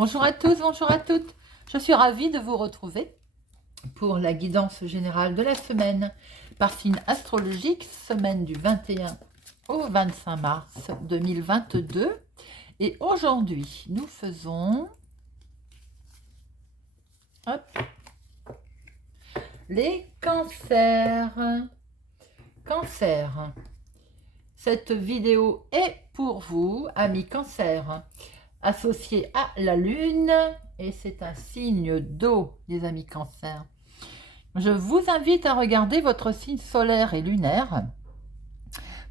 Bonjour à tous, bonjour à toutes. Je suis ravie de vous retrouver pour la guidance générale de la semaine par signe astrologique, semaine du 21 au 25 mars 2022. Et aujourd'hui, nous faisons les cancers. Cancer. Cette vidéo est pour vous, amis cancer, associé à la lune, et c'est un signe d'eau, les amis cancer. Je vous invite à regarder votre signe solaire et lunaire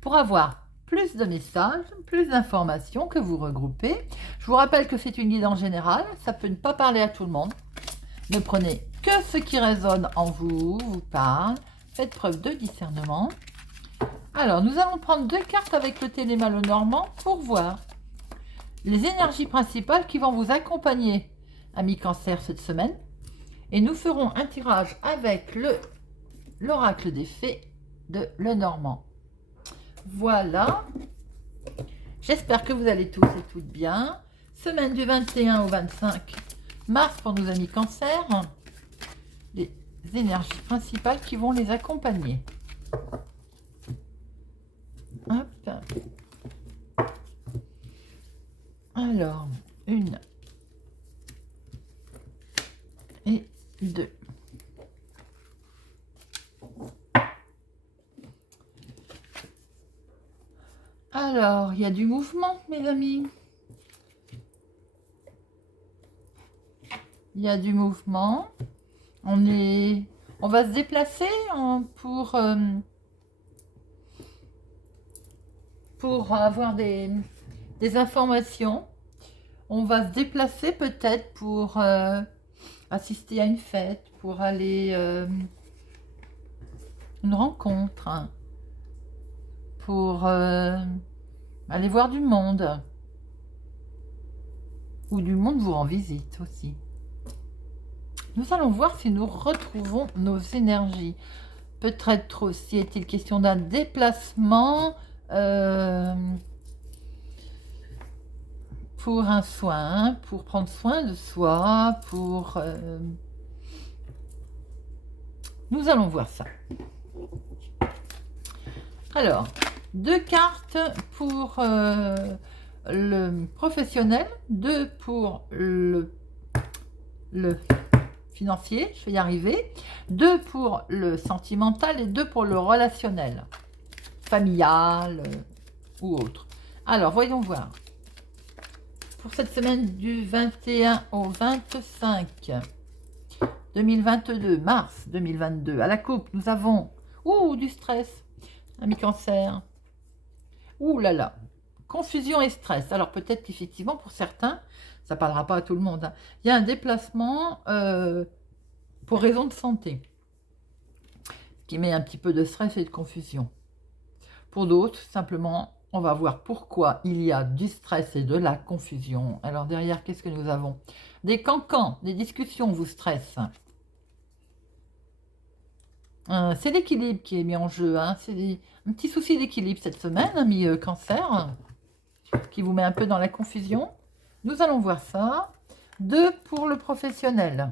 pour avoir plus de messages, plus d'informations que vous regroupez. Je vous rappelle que c'est une guidance générale, ça peut ne pas parler à tout le monde. Ne prenez que ce qui résonne en vous, vous parle. Faites preuve de discernement. Alors, nous allons prendre deux cartes avec le télémalo normand pour voir les énergies principales qui vont vous accompagner, amis cancer, cette semaine. Et nous ferons un tirage avec l'oracle des fées de Lenormand. Voilà. J'espère que vous allez tous et toutes bien. Semaine du 21 au 25 mars pour nos amis cancer. Les énergies principales qui vont les accompagner. Hop. Alors, 1 et 2. Alors, il y a du mouvement, mes amis. Il y a du mouvement. On va se déplacer pour avoir des informations. On va se déplacer peut-être pour assister à une fête, pour aller une rencontre, hein, pour aller voir du monde. Ou du monde vous rend visite aussi. Nous allons voir si nous retrouvons nos énergies. Peut-être aussi est-il question d'un déplacement pour un soin, pour prendre soin de soi, pour... Nous allons voir ça. Alors, deux cartes pour le professionnel, deux pour le financier, je vais y arriver, deux pour le sentimental et deux pour le relationnel, familial ou autre. Alors, voyons voir. Pour cette semaine du 21 au 25 2022, mars 2022, à la coupe, nous avons du stress, ami cancer. Ouh là là, confusion et stress. Alors peut-être qu'effectivement pour certains, ça ne parlera pas à tout le monde, hein. Il y a un déplacement pour raison de santé qui met un petit peu de stress et de confusion. Pour d'autres, simplement, on va voir pourquoi il y a du stress et de la confusion. Alors derrière, qu'est-ce que nous avons? Des cancans, des discussions vous stressent. C'est l'équilibre qui est mis en jeu, hein. C'est un petit souci d'équilibre cette semaine, ami cancer, qui vous met un peu dans la confusion. Nous allons voir ça. 2 pour le professionnel.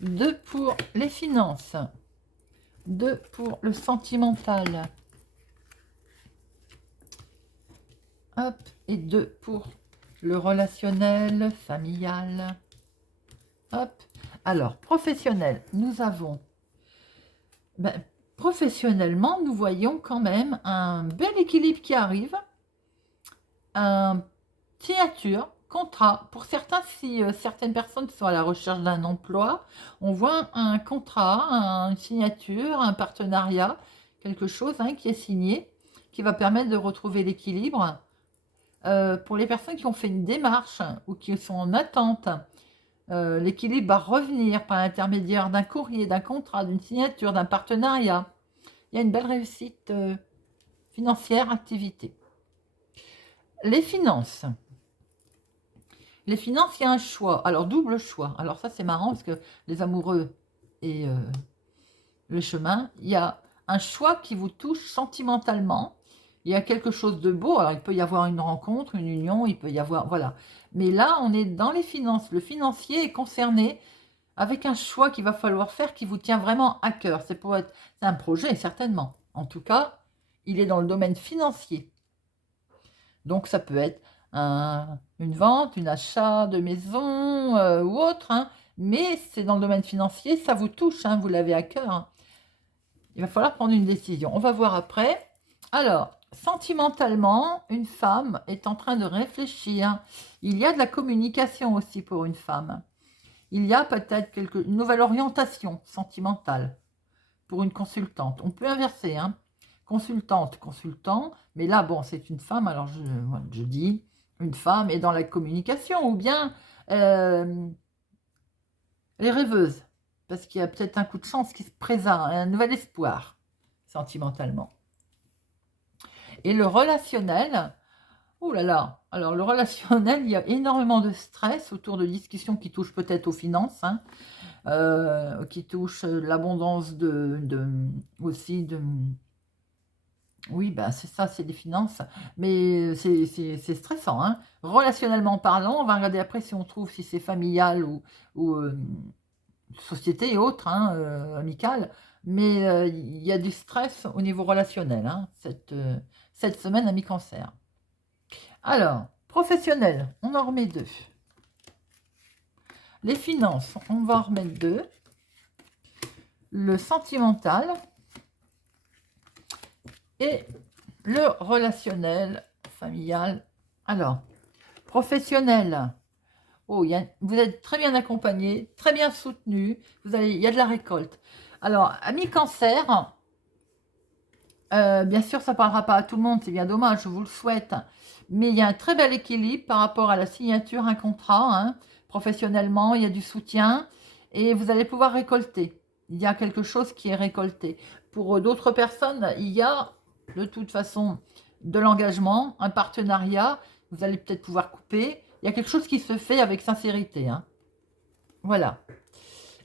2 pour les finances. 2 pour le sentimental. Hop, et 2 pour le relationnel, familial. Hop. Alors, professionnel, nous avons... professionnellement, nous voyons quand même un bel équilibre qui arrive. Signature, contrat. Pour certains, si certaines personnes sont à la recherche d'un emploi, on voit un contrat, une signature, un partenariat, quelque chose qui est signé, qui va permettre de retrouver l'équilibre. Pour les personnes qui ont fait une démarche ou qui sont en attente, l'équilibre va revenir par l'intermédiaire d'un courrier, d'un contrat, d'une signature, d'un partenariat. Il y a une belle réussite financière, activité. Les finances. Les finances, il y a un choix. Alors, double choix. Alors ça, c'est marrant parce que les amoureux et le chemin, il y a un choix qui vous touche sentimentalement. il y a quelque chose de beau. Alors, il peut y avoir une rencontre, une union, il peut y avoir... Voilà. Mais là, on est dans les finances. Le financier est concerné avec un choix qu'il va falloir faire qui vous tient vraiment à cœur. C'est un projet, certainement. En tout cas, il est dans le domaine financier. Donc, ça peut être une vente, un achat de maison ou autre. Hein. Mais c'est dans le domaine financier, ça vous touche, hein, vous l'avez à cœur. Hein. Il va falloir prendre une décision. On va voir après. Alors, sentimentalement, une femme est en train de réfléchir. Il y a de la communication aussi pour une femme. Il y a peut-être une nouvelle orientation sentimentale pour une consultante. On peut inverser, hein. Consultante, consultant. Mais là, bon, c'est une femme. Alors, je dis, une femme est dans la communication. Ou bien, elle est rêveuse. Parce qu'il y a peut-être un coup de chance qui se présente, un nouvel espoir, sentimentalement. Et le relationnel, oh là là, alors le relationnel, il y a énormément de stress autour de discussions qui touchent peut-être aux finances, hein, qui touchent l'abondance aussi de... Oui, ben c'est ça, c'est des finances, mais c'est stressant. Hein. Relationnellement parlant, on va regarder après si on trouve si c'est familial ou société et autres, hein, amicales, mais il y a du stress au niveau relationnel, hein, cette semaine à mi-cancer. Alors, professionnel, on en remet 2. Les finances, on va en remettre 2. Le sentimental et le relationnel, familial. Alors, professionnel, oh, vous êtes très bien accompagné, très bien soutenu, il y a de la récolte. Alors, ami cancer, bien sûr, ça ne parlera pas à tout le monde, c'est bien dommage, je vous le souhaite. Mais il y a un très bel équilibre par rapport à la signature, un contrat. Hein. Professionnellement, il y a du soutien et vous allez pouvoir récolter. Il y a quelque chose qui est récolté. Pour d'autres personnes, il y a de toute façon de l'engagement, un partenariat. Vous allez peut-être pouvoir couper. Il y a quelque chose qui se fait avec sincérité. Hein. Voilà.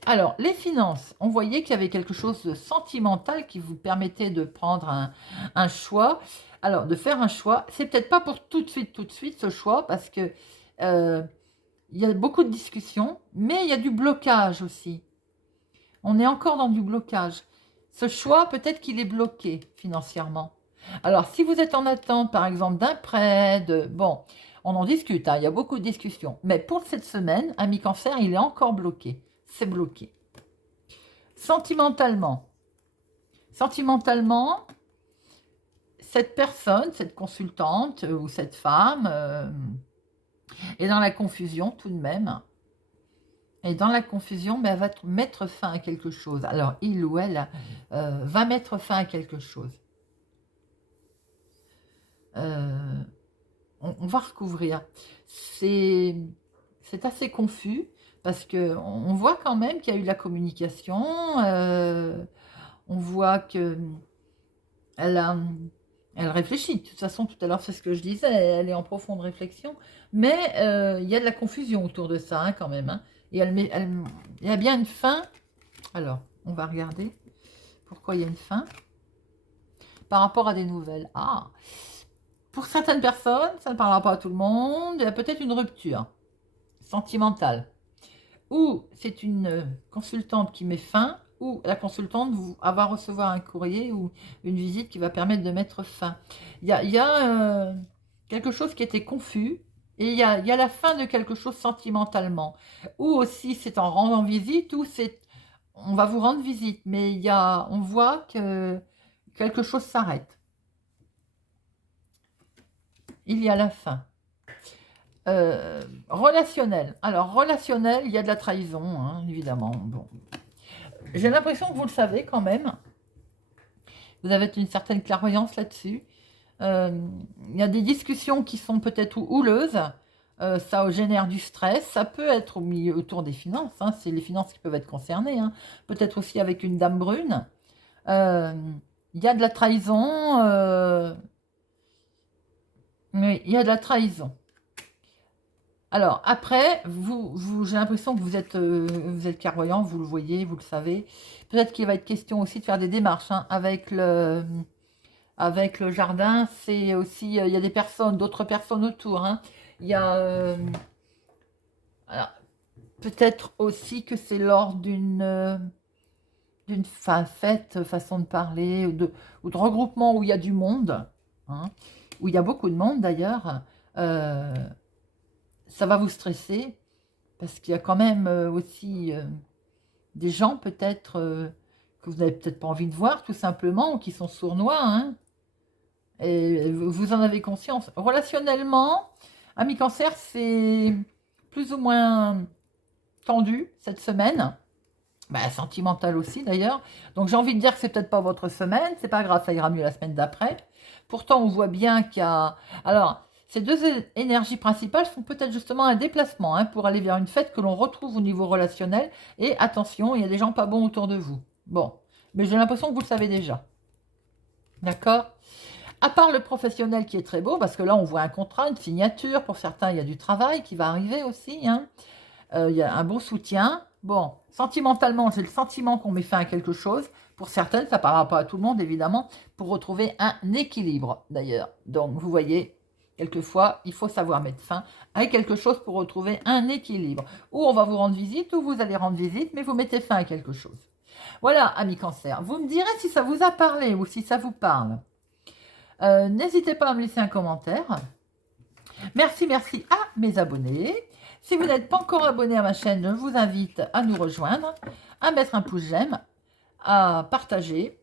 Alors, les finances, on voyait qu'il y avait quelque chose de sentimental qui vous permettait de prendre un choix. Alors, de faire un choix, c'est peut-être pas pour tout de suite ce choix, parce que il y a beaucoup de discussions, mais il y a du blocage aussi. On est encore dans du blocage. Ce choix, peut-être qu'il est bloqué financièrement. Alors, si vous êtes en attente, par exemple, d'un prêt, bon, on en discute, hein, il y a beaucoup de discussions. Mais pour cette semaine, ami cancer, il est encore bloqué. C'est bloqué. Sentimentalement, cette personne, cette consultante ou cette femme est dans la confusion tout de même. Et dans la confusion, mais elle va mettre fin à quelque chose. Alors, il ou elle va mettre fin à quelque chose. On va recouvrir. C'est assez confus parce qu'on voit quand même qu'il y a eu de la communication. On voit que elle réfléchit. De toute façon, tout à l'heure, c'est ce que je disais, elle est en profonde réflexion. Mais il y a de la confusion autour de ça, hein, quand même. Hein. Et il y a bien une fin. Alors, on va regarder pourquoi il y a une fin. Par rapport à des nouvelles. Ah, pour certaines personnes, ça ne parlera pas à tout le monde. Il y a peut-être une rupture sentimentale. Ou c'est une consultante qui met fin, ou la consultante va recevoir un courrier ou une visite qui va permettre de mettre fin. Il y a quelque chose qui était confus, et il y a la fin de quelque chose sentimentalement. Ou aussi c'est en rendant visite, ou on va vous rendre visite, mais on voit que quelque chose s'arrête. Il y a la fin. Relationnel. Alors, relationnel, il y a de la trahison, hein, évidemment. Bon. J'ai l'impression que vous le savez quand même. Vous avez une certaine clairvoyance là-dessus. Il y a des discussions qui sont peut-être houleuses. Ça génère du stress. Ça peut être autour des finances. Hein, c'est les finances qui peuvent être concernées. Hein. Peut-être aussi avec une dame brune. Il y a de la trahison. Mais il y a de la trahison. Alors, après, j'ai l'impression que vous êtes clairvoyant, vous le voyez, vous le savez. Peut-être qu'il va être question aussi de faire des démarches hein, avec avec le jardin, c'est aussi, il y a des personnes, d'autres personnes autour, hein. Il y a, alors, peut-être aussi que c'est lors d'une fête, façon de parler, ou de regroupement où il y a du monde, hein, où il y a beaucoup de monde d'ailleurs, ça va vous stresser, parce qu'il y a quand même aussi des gens peut-être que vous n'avez peut-être pas envie de voir tout simplement, ou qui sont sournois, hein, et vous en avez conscience. Relationnellement, ami cancer, c'est plus ou moins tendu cette semaine. Bah, sentimental aussi d'ailleurs. Donc j'ai envie de dire que c'est peut-être pas votre semaine, c'est pas grave, ça ira mieux la semaine d'après. Pourtant, on voit bien qu'il y a... Alors, ces deux énergies principales font peut-être justement un déplacement, hein, pour aller vers une fête que l'on retrouve au niveau relationnel. Et attention, il y a des gens pas bons autour de vous. Bon, mais j'ai l'impression que vous le savez déjà. D'accord? À part le professionnel qui est très beau, parce que là on voit un contrat, une signature, pour certains il y a du travail qui va arriver aussi, hein. Il y a un beau soutien. Bon, sentimentalement, j'ai le sentiment qu'on met fin à quelque chose. Pour certaines, ça ne parlera pas à tout le monde, évidemment, pour retrouver un équilibre, d'ailleurs. Donc, vous voyez, quelquefois, il faut savoir mettre fin à quelque chose pour retrouver un équilibre. Ou on va vous rendre visite, ou vous allez rendre visite, mais vous mettez fin à quelque chose. Voilà, amis cancer. Vous me direz si ça vous a parlé ou si ça vous parle. N'hésitez pas à me laisser un commentaire. Merci, merci à mes abonnés. Si vous n'êtes pas encore abonné à ma chaîne, je vous invite à nous rejoindre, à mettre un pouce j'aime, à partager.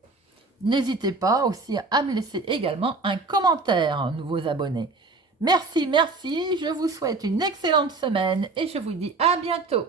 N'hésitez pas aussi à me laisser également un commentaire, nouveaux abonnés. Merci, merci. Je vous souhaite une excellente semaine et je vous dis à bientôt.